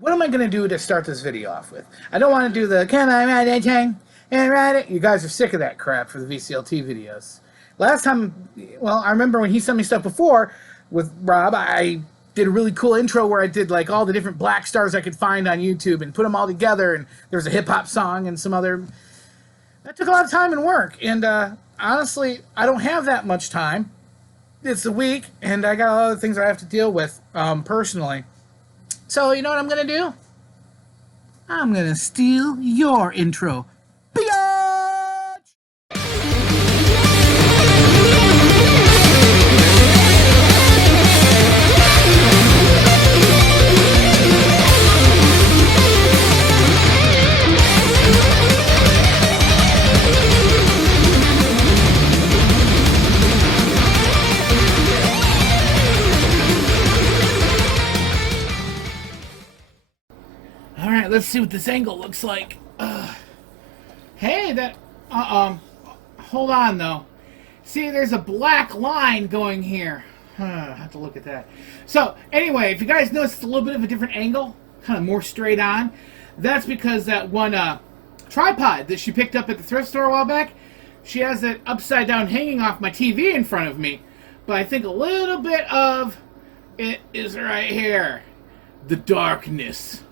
What am I going to do to start this video off with? I don't want to do the "Can I ride it, Chang? And ride it?" You guys are sick of that crap for the VCLT videos. Last time, well, I remember when he sent me stuff before with Rob, I did a really cool intro where I did like all the different black stars I could find on YouTube and put them all together, and there was a hip-hop song and some other... That took a lot of time and work, and honestly, I don't have that much time. It's a week, and I got a lot of things I have to deal with personally. So, you know what I'm going to do? I'm going to steal your intro. Biatch! Alright, let's see what this angle looks like. Hey, that... hold on, though. See, there's a black line going here. I have to look at that. So, anyway, if you guys notice it's a little bit of a different angle, kind of more straight on, that's because that one tripod that she picked up at the thrift store a while back, she has it upside down hanging off my TV in front of me. But I think a little bit of it is right here. The darkness.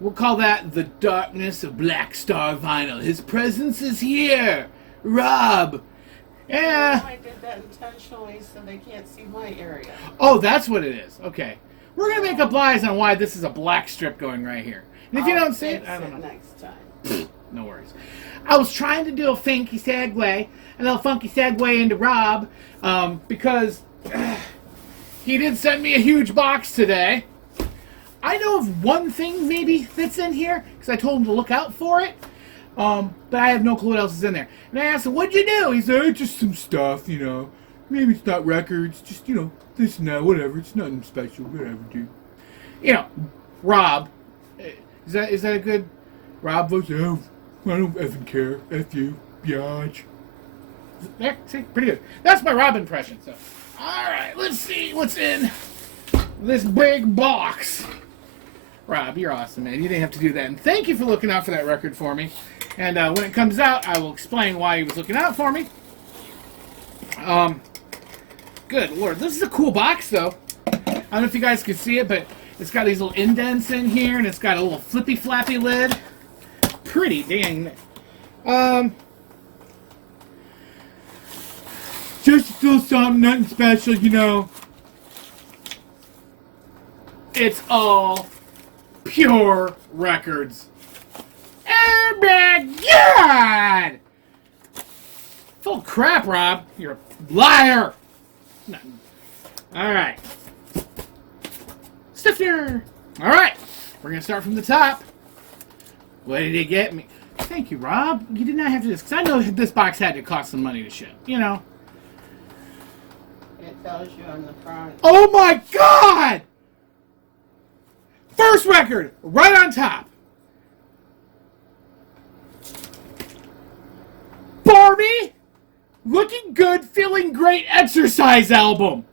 We'll call that the darkness of Black Star Vinyl. His presence is here. Rob. Yeah. I did that intentionally so they can't see my area. Oh, that's what it is. Okay. We're going to make up lies on why this is a black strip going right here. And if you don't see it, I don't know. Next time. No worries. I was trying to do a funky segue, a little funky segue into Rob, because he did send me a huge box today. I know of one thing maybe that's in here, because I told him to look out for it, but I have no clue what else is in there. And I asked him, "What'd you do?" He said, "Just some stuff, you know. Maybe it's not records, just, you know, this and that, whatever. It's nothing special, whatever, dude." You know, Rob, is that a good Rob voice? Oh, I don't effing care. F you, biatch. There, see, pretty good. That's my Rob impression, so. Alright, let's see what's in this big box. Rob, you're awesome, man. You didn't have to do that. And thank you for looking out for that record for me. And when it comes out, I will explain why he was looking out for me. Good Lord. This is a cool box, though. I don't know if you guys can see it, but it's got these little indents in here, and it's got a little flippy-flappy lid. Pretty dang. Just still something, nothing special, you know. It's all pure records. Oh my God! Full of crap, Rob. You're a liar. Alright. Stiffner. Alright. We're going to start from the top. What did he get me? Thank you, Rob. You did not have to do this, because I know this box had to cost some money to ship. You know. It tells you on the front. Oh my God! First record, right on top. Barney, looking good, feeling great exercise album.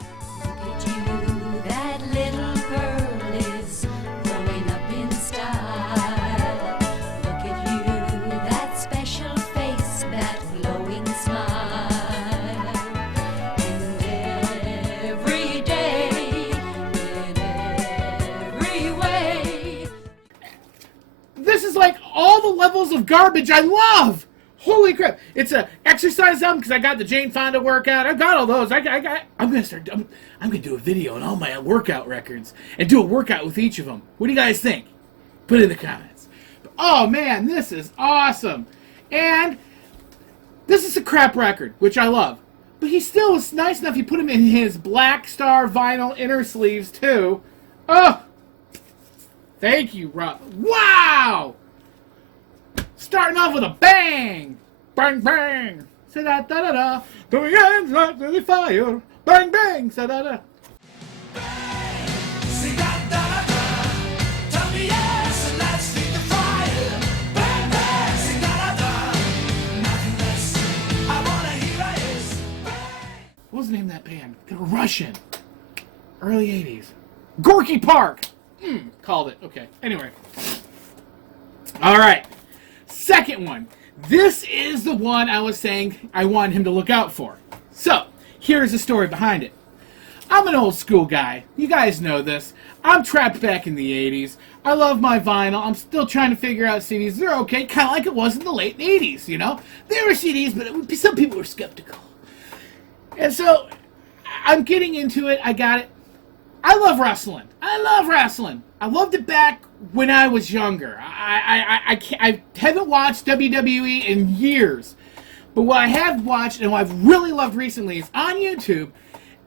Look at you, that little girl is growing up in style. Look at you, that special face, that glowing smile. And every day, in every way. This is like all the levels of garbage I love. Holy crap! It's a exercise album because I got the Jane Fonda workout. I got all those. I'm gonna do a video on all my workout records and do a workout with each of them. What do you guys think? Put it in the comments. Oh man, this is awesome. And this is a crap record, which I love. But he still was nice enough. He put him in his Black Star vinyl inner sleeves too. Oh, thank you, Rob. Wow! Starting off with a bang! Bang, bang! Sa-da-da-da-da! Going hands like the fire! Bang, bang! Sa-da-da! What was the name of that band? They were Russian. Early 80s. Gorky Park! Called it. Okay. Anyway. All right. Second one. This is the one I was saying I wanted him to look out for. So, here's the story behind it. I'm an old school guy. You guys know this. I'm trapped back in the 80s. I love my vinyl. I'm still trying to figure out CDs. They're okay, kind of like it was in the late 80s, you know? There were CDs, but some people were skeptical. And so, I'm getting into it. I got it. I love wrestling. I loved it back when I was younger. I haven't watched WWE in years. But what I have watched and what I've really loved recently is on YouTube,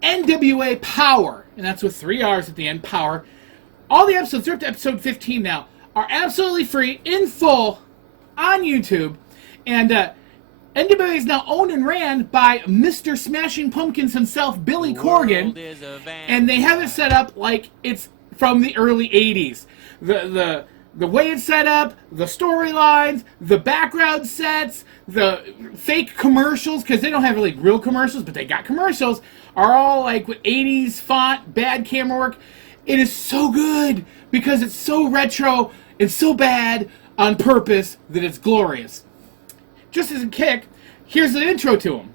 NWA Power. And that's with 3 R's at the end, Power. All the episodes, they're up to episode 15 now, are absolutely free, in full, on YouTube. And NWA is now owned and ran by Mr. Smashing Pumpkins himself, Billy Corgan. And they have it set up like it's from the early 80s. The way it's set up, the storylines, the background sets, the fake commercials, because they don't have really real commercials, but they got commercials, are all like with 80s font, bad camera work. It is so good because it's so retro and so bad on purpose that it's glorious. Just as a kick, here's the intro to him.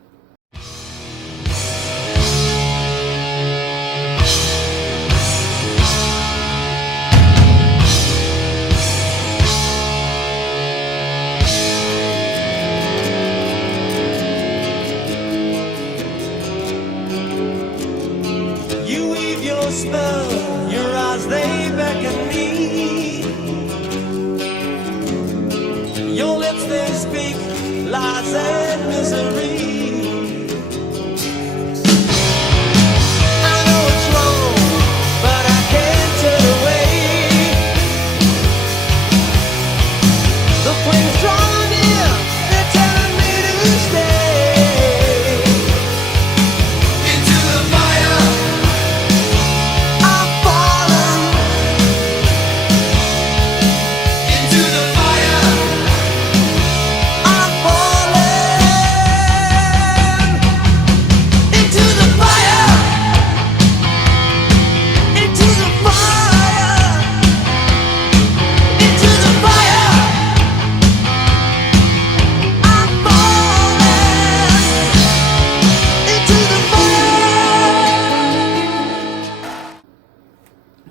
You weave your spell, your eyes they beckon me. Your lips they speak lies and misery. I know it's wrong, but I can't turn away. The flames draw near, they're telling me to stay. Into the fire, I'm falling. Into the fire, I'm falling. Into the fire, into the fire, into the fire, I'm falling. Into the fire.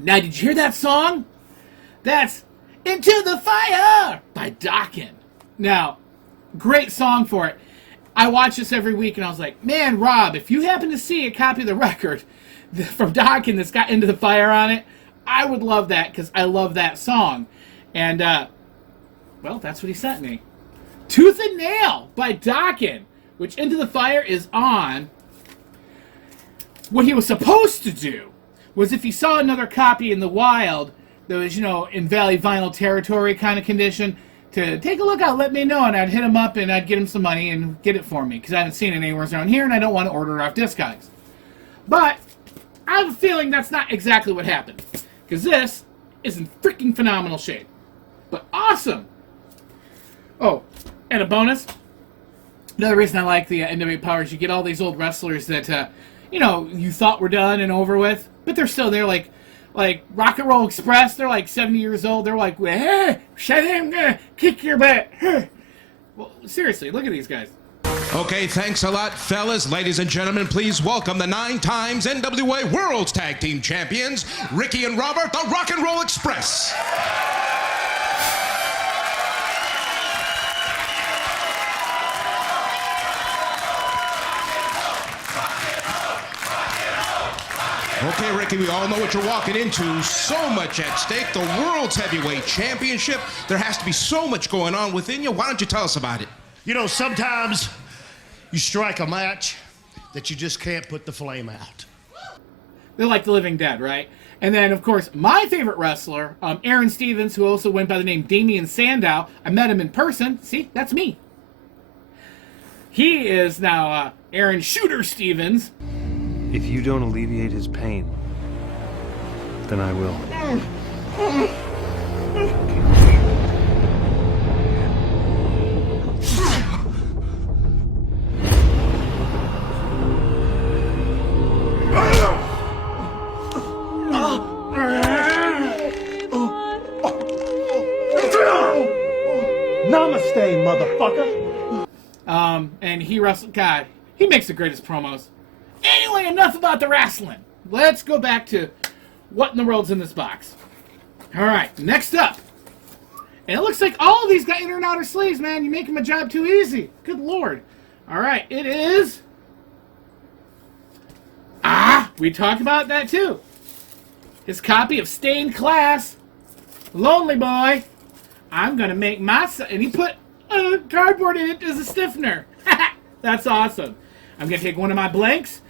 Now, did you hear that song? That's Into the Fire by Dokken. Now, great song for it. I watch this every week and I was like, man, Rob, if you happen to see a copy of the record from Dokken that's got Into the Fire on it, I would love that because I love that song. And, well, that's what he sent me. Tooth and Nail by Dokken, which Into the Fire is on. What he was supposed to do was if he saw another copy in the wild that was, you know, in Valley Vinyl territory kind of condition, to take a look out, let me know, and I'd hit him up and I'd get him some money and get it for me, because I haven't seen it anywhere around here and I don't want to order it off Discogs. But I have a feeling that's not exactly what happened, because this is in freaking phenomenal shape. But awesome! Oh, and a bonus. Another reason I like the NWA Power is you get all these old wrestlers that, you know, you thought were done and over with, but they're still there, like Rock and Roll Express. They're like 70 years old. They're like, hey, I'm gonna kick your butt. Well, seriously, look at these guys. Okay, thanks a lot, fellas. Ladies and gentlemen, please welcome the 9 times NWA World's Tag Team Champions, Ricky and Robert, the Rock and Roll Express. Okay, Ricky, we all know what you're walking into. So much at stake. The World's Heavyweight Championship. There has to be so much going on within you. Why don't you tell us about it? You know, sometimes you strike a match that you just can't put the flame out. They're like the living dead, right? And then, of course, my favorite wrestler, Aaron Stevens, who also went by the name Damian Sandow. I met him in person. See, that's me. He is now Aaron Shooter Stevens. If you don't alleviate his pain, then I will. Namaste, motherfucker. And he wrestled. God, he makes the greatest promos. Anyway, enough about the wrestling. Let's go back to what in the world's in this box. All right, next up. And it looks like all of these got inner and outer sleeves, man. You make my job too easy. Good Lord. All right, it is... we talked about that too. His copy of Stained Class. Lonely Boy. I'm going to make my... And he put cardboard in it as a stiffener. That's awesome. I'm going to take one of my blanks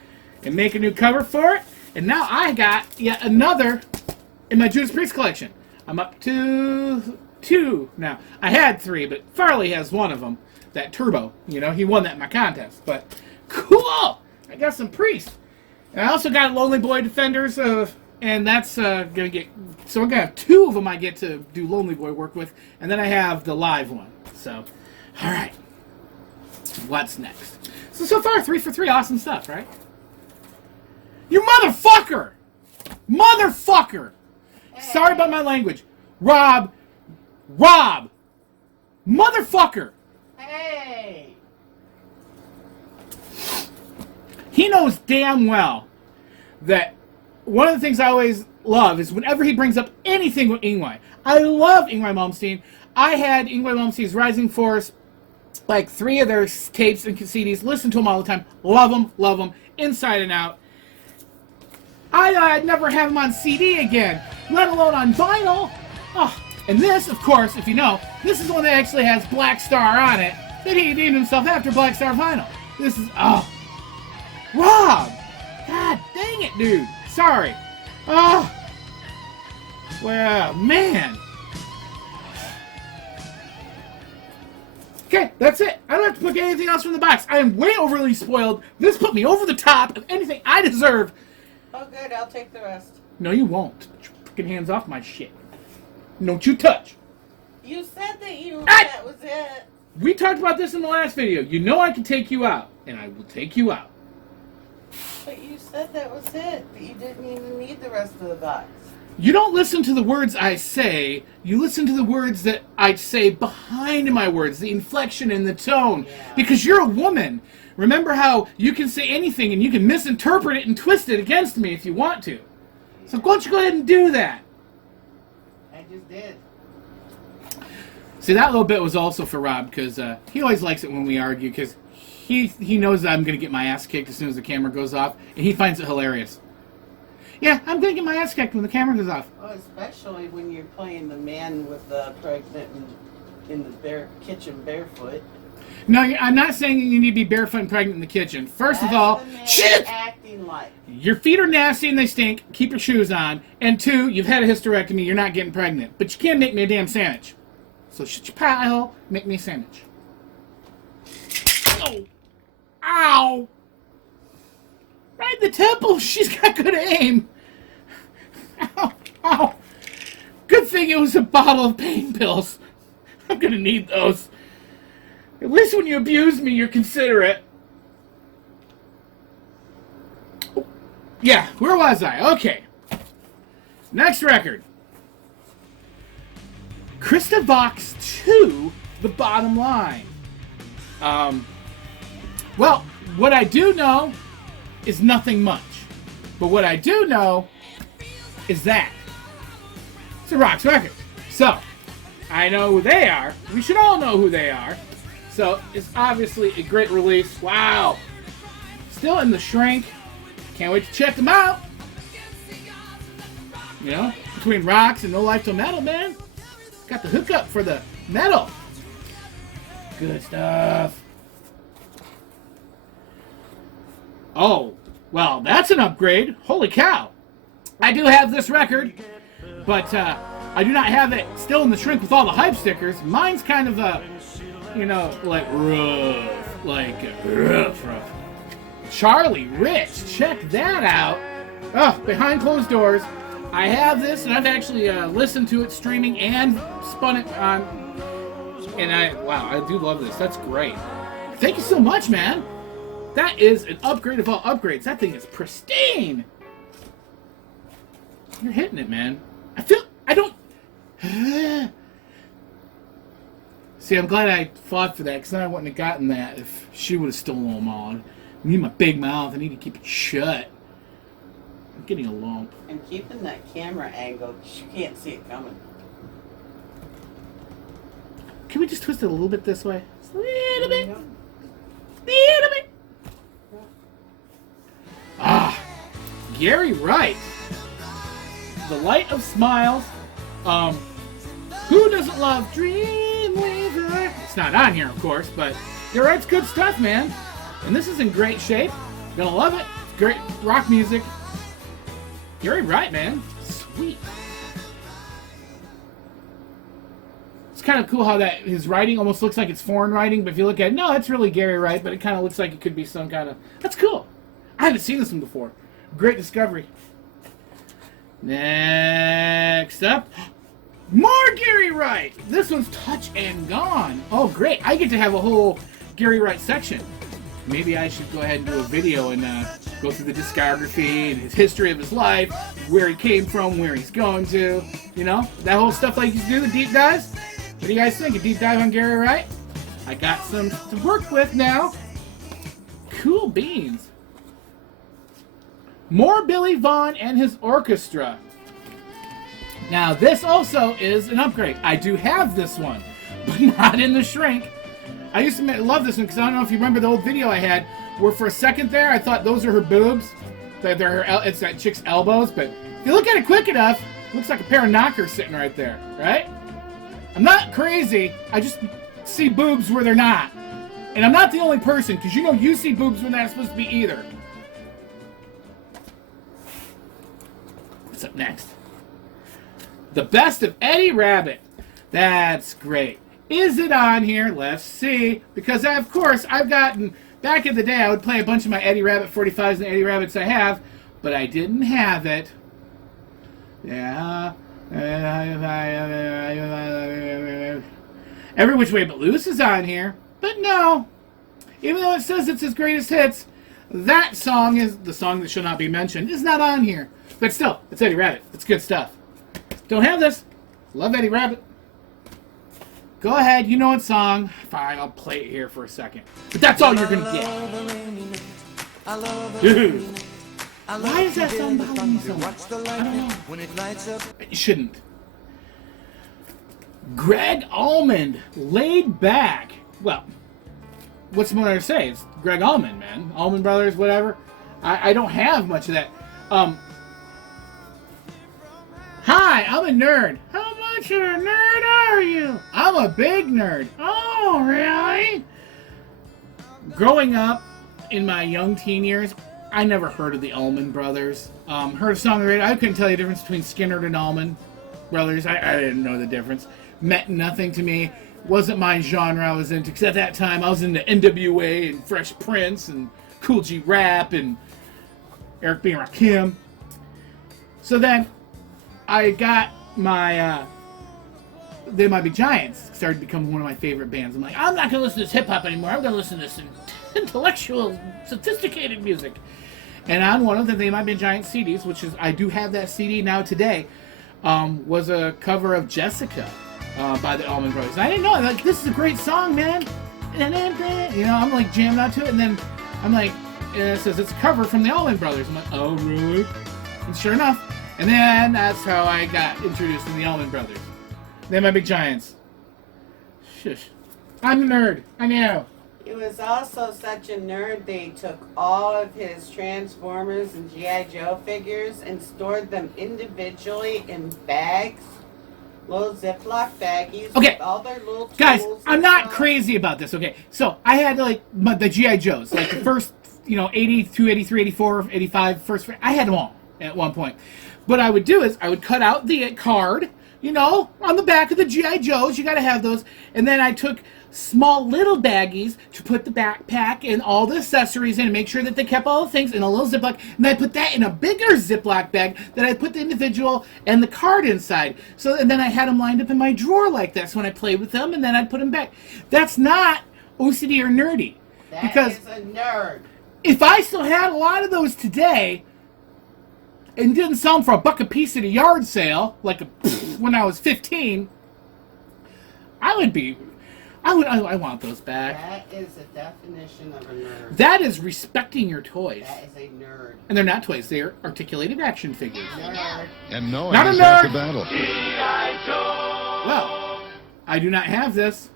and make a new cover for it. And now I got yet another in my Judas Priest collection. I'm up to 2 now. I had 3, but Farley has one of them. That Turbo. You know, he won that in my contest. But cool! I got some Priest. And I also got Lonely Boy Defenders, and that's going to get... So I'm going to have 2 of them I get to do Lonely Boy work with, and then I have the live one. So, alright. What's next? So far, 3 for 3. Awesome stuff, right? You motherfucker! Motherfucker! Sorry about my language. Rob! Motherfucker! Hey! He knows damn well that one of the things I always love is whenever he brings up anything with Yngwie. I love Yngwie Malmsteen. I had Yngwie Malmsteen's Rising Force, like 3 of their tapes and CDs. Listen to them all the time. Love them, inside and out. I'd never have him on CD again, let alone on vinyl. Oh, and this, of course, if you know, this is the one that actually has Black Star on it, that he named himself after Black Star Vinyl. This is, Rob! God dang it, dude. Sorry. Oh. Well, man. Okay, that's it. I don't have to pick anything else from the box. I am way overly spoiled. This put me over the top of anything I deserve. Oh, good. I'll take the rest. No, you won't. Put your fucking hands off my shit. Don't you touch. You said that was it. We talked about this in the last video. You know I can take you out, and I will take you out. But you said that was it. That you didn't even need the rest of the box. You don't listen to the words I say. You listen to the words that I say behind my words, the inflection and the tone. Yeah. Because you're a woman. Remember how you can say anything and you can misinterpret it and twist it against me if you want to. So why don't you go ahead and do that? I just did. See, that little bit was also for Rob, because he always likes it when we argue, because he knows that I'm going to get my ass kicked as soon as the camera goes off, and he finds it hilarious. Yeah, I'm going to get my ass kicked when the camera goes off. Oh, especially when you're playing the man with the pregnant and in the kitchen barefoot. No, I'm not saying you need to be barefoot and pregnant in the kitchen. First of all, That's the man shit! acting like. Your feet are nasty and they stink. Keep your shoes on. And 2, you've had a hysterectomy. You're not getting pregnant. But you can't make me a damn sandwich. So shut your pie hole. Make me a sandwich. Oh. Ow. Right in the temple. She's got good aim. Ow. Ow. Good thing it was a bottle of pain pills. I'm going to need those. At least when you abuse me, you're considerate. Yeah, where was I? Okay. Next record. Krista Vox 2, The Bottom Line. Well, what I do know is nothing much. But what I do know is that. It's a Rox record. So, I know who they are. We should all know who they are. So, it's obviously a great release. Wow. Still in the shrink. Can't wait to check them out. You know, between Rox and No Life Till Metal, man. Got the hookup for the metal. Good stuff. Oh, well, that's an upgrade. Holy cow. I do have this record, but I do not have it still in the shrink with all the hype stickers. Mine's kind of a, you know, like rough. Like rough. Charlie Rich, check that out. Oh, behind closed doors. I have this, and I've actually listened to it streaming and spun it on. And wow, I do love this. That's great. Thank you so much, man. That is an upgrade of all upgrades. That thing is pristine. You're hitting it, man. I don't. See, I'm glad I fought for that, because then I wouldn't have gotten that if she would have stolen them all. I need my big mouth. I need to keep it shut. I'm getting a lump. I'm keeping that camera angle. You can't see it coming. Can we just twist it a little bit this way? Just a little bit. Little bit. Ah, Gary Wright. The Light of Smiles. Who doesn't love Dreamweaver? It's not on here, of course, but Gary Wright's good stuff, man. And this is in great shape. Gonna love it. It's great rock music. Gary Wright, man. Sweet. It's kind of cool how that his writing almost looks like it's foreign writing, but if you look at it, no, it's really Gary Wright, but it kind of looks like it could be some kind of... That's cool. I haven't seen this one before. Great discovery. Next up, more Gary Wright. This one's Touch and Gone. Oh, great. I get to have a whole Gary Wright section. Maybe I should go ahead and do a video and go through the discography and his history of his life, where he came from, where he's going to, you know, that whole stuff like you do, the deep dives. What do you guys think? A deep dive on Gary Wright? I got some to work with now. Cool beans. More Billy Vaughn and his orchestra. Now, this also is an upgrade. I do have this one, but not in the shrink. I used to love this one because I don't know if you remember the old video I had where for a second there I thought those are her boobs. It's that chick's elbows, but if you look at it quick enough, it looks like a pair of knockers sitting right there, right? I'm not crazy. I just see boobs where they're not. And I'm not the only person, because you know you see boobs when they're not supposed to be either. What's up next? The Best of Eddie Rabbitt. That's great. Is it on here? Let's see. Because, of course, I've gotten... Back in the day, I would play a bunch of my Eddie Rabbitt 45s and Eddie Rabbits I have, but I didn't have it. Yeah. Every Which Way But Loose is on here. But no. Even though it says it's his greatest hits, that song is... The song that should not be mentioned is not on here. But still, it's Eddie Rabbitt. It's good stuff. Don't have this. Love Eddie Rabbitt. Go ahead, you know what song. Fine, I'll play it here for a second. But that's all you're gonna get. Dude. Why is that song bothering me so much? I don't know. You shouldn't. Greg Allman, Laid Back. Well, what's more to say? It's Greg Allman, man. Allman Brothers, whatever. I don't have much of that. Hi, I'm a nerd. How much of a nerd are you? I'm a big nerd. Oh, really? Growing up in my young teen years, I never heard of the Allman Brothers. Heard a song on the radio. I couldn't tell you the difference between Skinner and Allman Brothers. I didn't know the difference. Meant nothing to me. Wasn't my genre I was into. Because at that time, I was into NWA and Fresh Prince and Cool G Rap and Eric B. and Rakim. So then, I got my, They Might Be Giants. Started to become one of my favorite bands. I'm like, I'm not going to listen to this hip-hop anymore. I'm going to listen to this intellectual, sophisticated music. And on one of the They Might Be Giants CDs, which is, I do have that CD now today, was a cover of Jessica by the Allman Brothers. And I didn't know. I'm like, this is a great song, man. You know, I'm like jamming out to it. And then I'm like, it says it's a cover from the Allman Brothers. I'm like, oh, really? And sure enough. And then that's how I got introduced to the Allman Brothers. They Might Be Giants. Shush. I'm a nerd. I know. He was also such a nerd, they took all of his Transformers and G.I. Joe figures and stored them individually in bags. Little Ziploc baggies Okay. with all their little tools. Guys, I'm and not stuff. crazy about this, okay? So, I had, like, the G.I. Joes. Like, the first, 82, 83, 84, 85, first... I had them all at one point. What I would do is, I would cut out the card, on the back of the G.I. Joes. You gotta have those. And then I took small little baggies to put the backpack and all the accessories in and make sure that they kept all the things in a little Ziploc. And I put that in a bigger Ziploc bag that I put the individual and the card inside. So, and then I had them lined up in my drawer like that. So when I played with them, and then I'd put them back. That's not OCD or nerdy. That is a nerd. If I still had a lot of those today, and didn't sell them for $1 a piece at a yard sale, like when I was 15, I would be I want those back. That is a definition of a nerd. That is respecting your toys. That is a nerd. And they're not toys, they're articulated action figures. Nerd. And knowing Not a is half the nerd. battle. Well, I do not have this.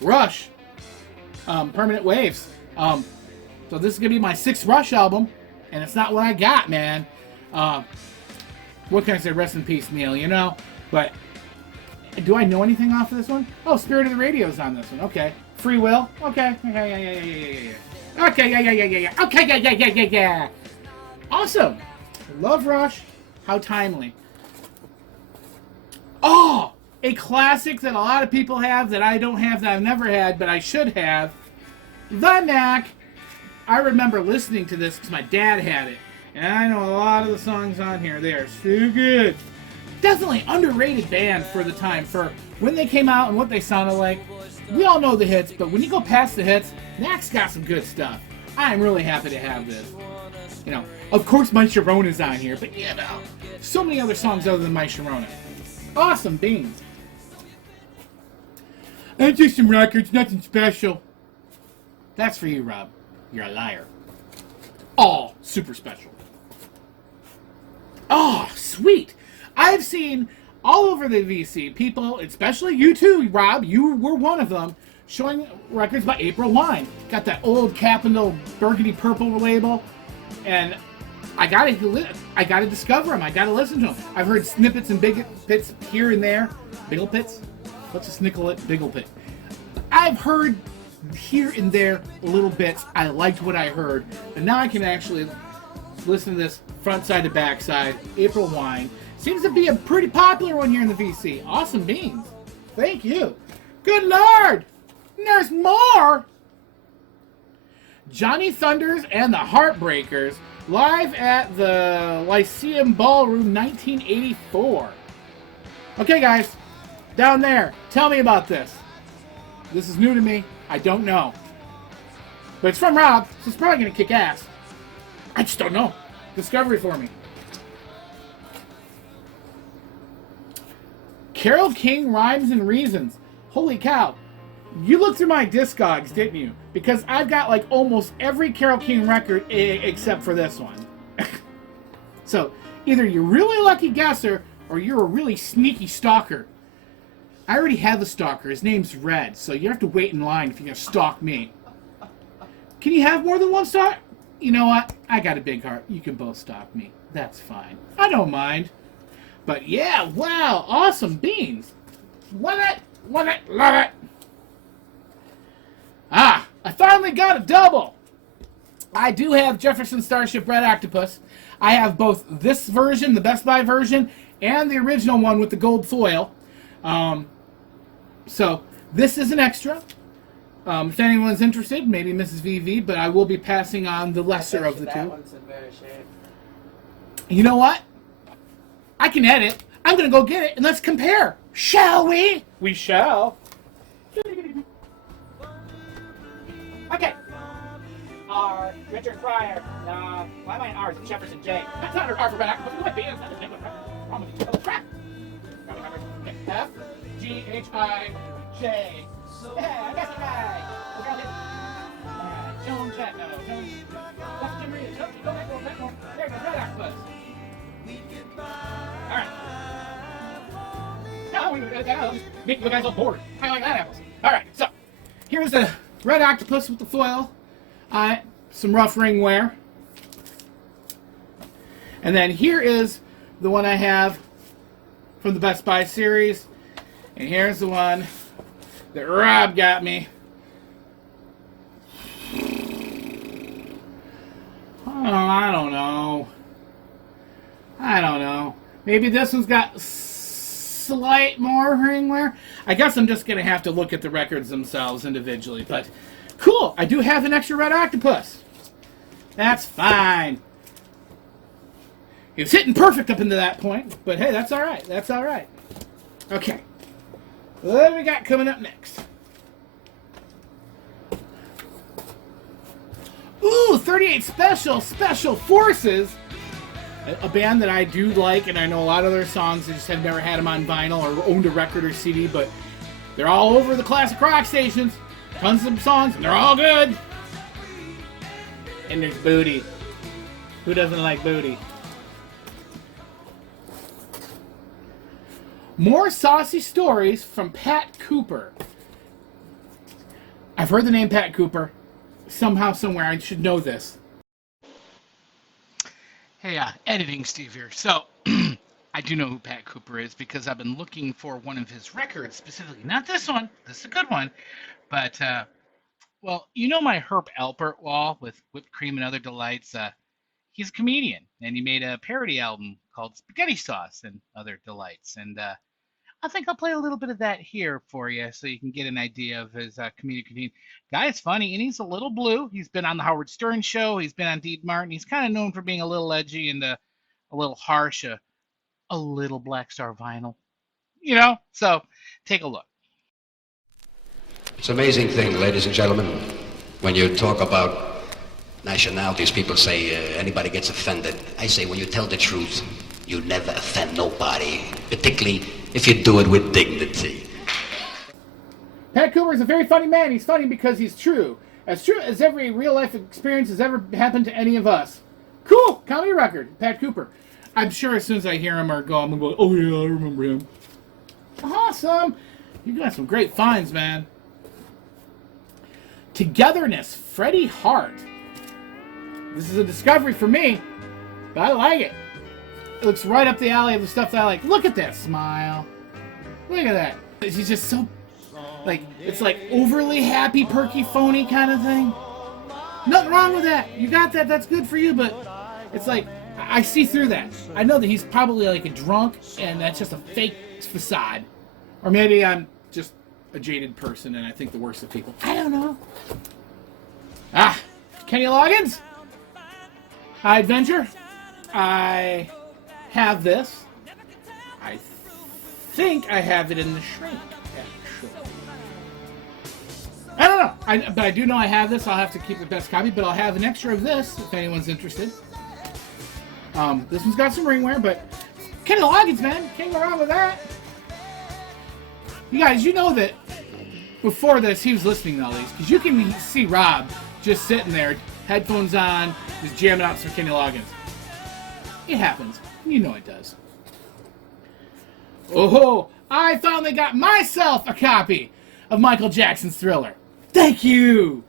Rush. Permanent Waves. So this is going to be my 6th Rush album, and it's not what I got, man. What can I say? Rest in peace, Neil, you know? But do I know anything off of this one? Oh, Spirit of the Radio's on this one. Okay. Free Will? Okay. Yeah. Okay, yeah. Okay, yeah. Awesome. Love Rush. How timely. Oh! A classic that a lot of people have that I don't have, that I've never had, but I should have. The Knack. I remember listening to this because my dad had it. And I know a lot of the songs on here. They are so good. Definitely underrated band for the time, for when they came out and what they sounded like. We all know the hits, but when you go past the hits, Knack's got some good stuff. I'm really happy to have this. You know, of course My Sharona's on here, but you know, so many other songs other than My Sharona. Awesome beans. And just some records, nothing special. That's for you, Rob. You're a liar. All super special. Oh, sweet. I've seen all over the VC people, especially you too, Rob, you were one of them, showing records by April Wine. Got that old Capitol burgundy purple label, and I gotta discover them. I gotta listen to them. I've heard snippets and big pits here and there. Biggle pits? What's a snickle biggle pit? I've heard here and there little bits. I liked what I heard, and now I can actually listen to this front side to back side. April Wine seems to be a pretty popular one here in the VC. Awesome beans. Thank you. Good Lord! There's more! Johnny Thunders and the Heartbreakers live at the Lyceum Ballroom 1984. Okay, guys, down there, tell me about this. This is new to me. I don't know. But it's from Rob, so it's probably going to kick ass. I just don't know. Discovery for me. Carole King Rhymes and Reasons. Holy cow. You looked through my Discogs, didn't you? Because I've got like almost every Carole King record except for this one. So, either you're a really lucky guesser or you're a really sneaky stalker. I already have a stalker. His name's Red, so you have to wait in line if you're going to stalk me. Can you have more than one stalk? You know what? I got a big heart. You can both stalk me. That's fine. I don't mind. But yeah, wow, awesome beans. Love it, love it, love it. Ah, I finally got a double. I do have Jefferson Starship Red Octopus. I have both this version, the Best Buy version, and the original one with the gold foil. So this is an extra. If anyone's interested, maybe Mrs. VV, but I will be passing on the lesser of the that two. one's in better shape. You know what? I can edit. I'm going to go get it and let's compare. Shall we? We shall. Okay. R. Richard Pryor. Why am I an R? It's Jefferson J. That's not an R for Red Octopus. What is that? Wrong with you. Oh, crap. Okay. F. G. H. I. J. Yeah, I guess I'm right. Alright, Joan Jett. No, Joan. That's Jim Reed. Go back. There goes Red Octopus. Alright. No, we just make you guys all bored. I like that apples. Alright, so here's the Red Octopus with the foil. Some rough ring wear. And then here is the one I have from the Best Buy series. And here's the one that Rob got me. Oh, I don't know. Maybe this one's got slight more ring wear. I guess I'm just going to have to look at the records themselves individually. But cool. I do have an extra Red Octopus. That's fine. He was hitting perfect up into that point. But hey, that's all right. That's all right. Okay. What do we got coming up next? Ooh, 38 Special Forces. A band that I do like, and I know a lot of their songs. I just have never had them on vinyl or owned a record or CD, but They're all over the classic rock stations. Tons of songs, and they're all good. And there's booty. Who doesn't like booty? More saucy stories from Pat Cooper. I've heard the name Pat Cooper. Somehow, somewhere, I should know this. Hey, editing Steve here. So, I do know who Pat Cooper is because I've been looking for one of his records specifically. Not this one. This is a good one. But, well, you know my Herb Alpert wall with whipped cream and other delights? He's a comedian, and he made a parody album called Spaghetti Sauce and Other Delights. And I think I'll play a little bit of that here for you so you can get an idea of his comedic routine. Guy's funny, and he's a little blue. He's been on the Howard Stern Show. He's been on Dean Martin. He's kind of known for being a little edgy and a little harsh, a little Black Star Vinyl. You know? So, take a look. It's an amazing thing, ladies and gentlemen, when you talk about nationalities, people say anybody gets offended. I say when you tell the truth, you never offend nobody, particularly if you do it with dignity. Pat Cooper is a very funny man. He's funny because he's true as every real-life experience has ever happened to any of us. Cool! Comedy record, Pat Cooper. I'm sure as soon as I hear him or go, I'm going to go, oh yeah, I remember him. Awesome! You got some great finds, man. Togetherness, Freddie Hart. This is a discovery for me, but I like it. It looks right up the alley of the stuff that I like. Look at that smile. Look at that. He's just so, like, it's like overly happy, perky, phony kind of thing. Nothing wrong with that. You got that. That's good for you, but it's like, I see through that. I know that he's probably like a drunk, and that's just a fake facade. Or maybe I'm just a jaded person, and I think the worst of people. I don't know. Kenny Loggins. High Adventure. I have this. I think I have it in the shrink, actually. I don't know. But I do know I have this. I'll have to keep the best copy, but I'll have an extra of this if anyone's interested. This one's got some ringwear, but Kenny Loggins, man. Can't go wrong with that. You guys, you know that before this, he was listening to all these, because you can see Rob just sitting there, headphones on, just jamming out some Kenny Loggins. It happens. You know it does. Oh, I finally got myself a copy of Michael Jackson's Thriller. Thank you!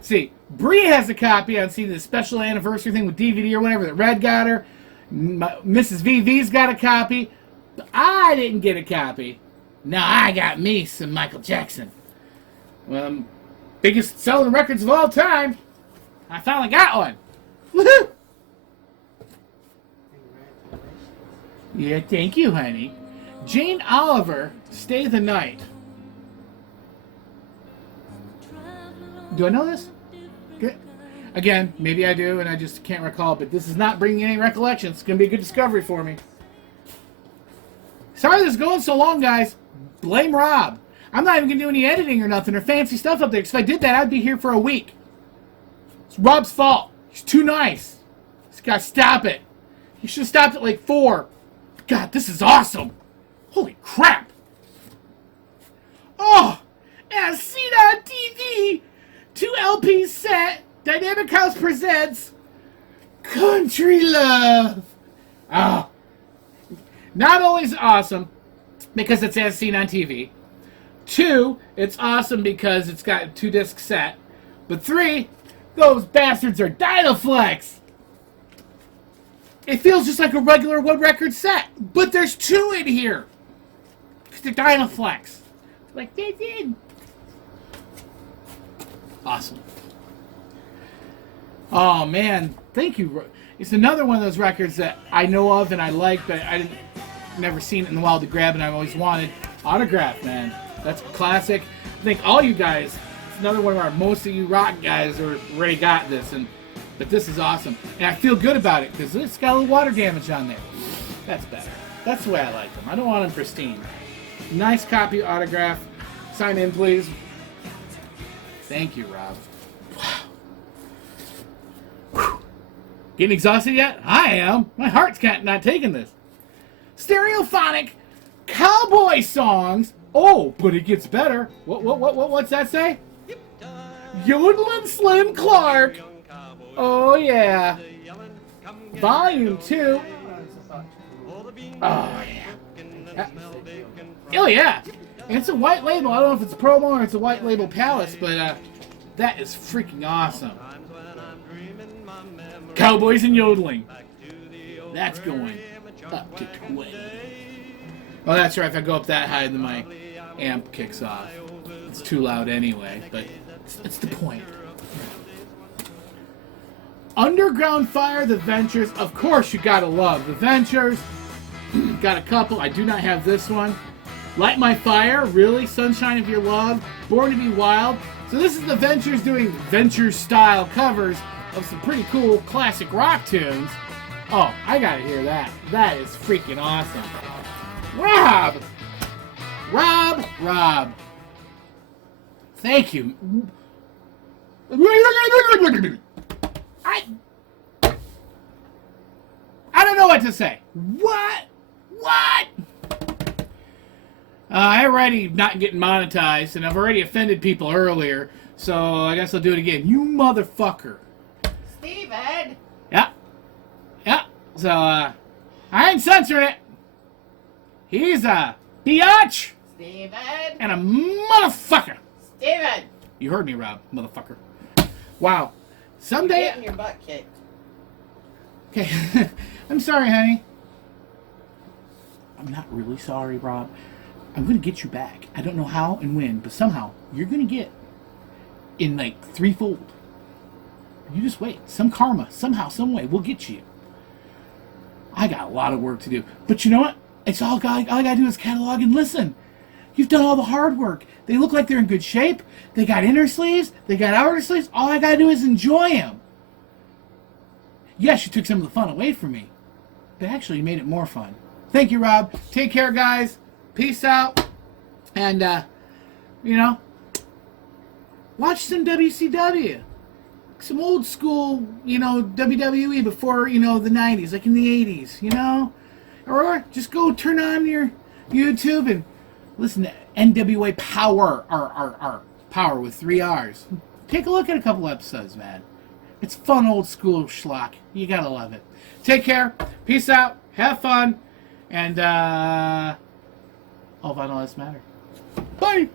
See, Bree has a copy. I've seen the special anniversary thing with DVD or whatever that Red got her. Mrs. VV's got a copy. But I didn't get a copy. Now I got me some Michael Jackson. Biggest selling records of all time. I finally got one. Woohoo! Yeah, thank you, honey. Jane Oliver, Stay the Night. Do I know this? Good. Again, maybe I do, and I just can't recall, but this is not bringing any recollections. It's going to be a good discovery for me. Sorry this is going so long, guys. Blame Rob. I'm not even going to do any editing or nothing or fancy stuff up there, because if I did that, I'd be here for a week. It's Rob's fault. He's too nice. He's got to stop it. He should have stopped at like 4. God, this is awesome. Holy crap. Oh, as seen on TV, 2 LPs set, Dynamic House presents Country Love. Oh. Not only is it awesome because it's as seen on TV, 2, it's awesome because it's got a 2-disc set, but 3, those bastards are Dynaflex. It feels just like a regular 1-record set, but there's 2 in here. Because they're Dynaflex. Like they did. Awesome. Oh, man. Thank you. It's another one of those records that I know of and I like, but I never seen it in the wild to grab, and I've always wanted. Autograph, man. That's classic. I think all you guys, it's another one of our, most of you rock guys already got this, but this is awesome. And I feel good about it because it's got a little water damage on there. That's better. That's the way I like them. I don't want them pristine. Nice copy autograph. Sign in, please. Thank you, Rob. Wow. Getting exhausted yet? I am. My heart's not taking this. Stereophonic cowboy songs Oh, but it gets better. What's that say? Yodeling Slim Clark. Oh, yeah. Volume 2. Oh, yeah. Oh, yeah. And it's a white label. I don't know if it's a promo or it's a white label Palace, but that is freaking awesome. Cowboys and Yodeling. That's going up to 20. Oh, that's right. If I go up that high, then my amp kicks off. It's too loud anyway, but it's the point. Underground Fire, The Ventures. Of course, you gotta love The Ventures. Got a couple. I do not have this one. Light My Fire. Really? Sunshine of Your Love. Born to Be Wild. So this is The Ventures doing Ventures-style covers of some pretty cool classic rock tunes. Oh, I gotta hear that. That is freaking awesome. Rob! Thank you. I don't know what to say. What? I already not getting monetized, and I've already offended people earlier, so I guess I'll do it again. You motherfucker. Steven! Yeah. So, I ain't censoring it. He's a biatch Steven! and a motherfucker. Steven! You heard me, Rob, motherfucker. Wow. You're Someday... getting your butt kicked. Okay. I'm sorry, honey. I'm not really sorry, Rob. I'm going to get you back. I don't know how and when, but somehow you're going to get in like threefold. You just wait. Some karma, somehow, some way, we'll get you. I got a lot of work to do. But you know what? It's all I got to do is catalog and listen. You've done all the hard work. They look like they're in good shape. They got inner sleeves. They got outer sleeves. All I got to do is enjoy them. Yes, you took some of the fun away from me, but actually you made it more fun. Thank you, Rob. Take care, guys. Peace out. And, watch some WCW. Some old school, WWE before, the 90s, like in the 80s, Or just go turn on your YouTube and listen to NWA Power, our Power with 3 R's. Take a look at a couple episodes, man. It's fun old school schlock. You gotta love it. Take care. Peace out. Have fun. And all vinyl lives matter. Bye.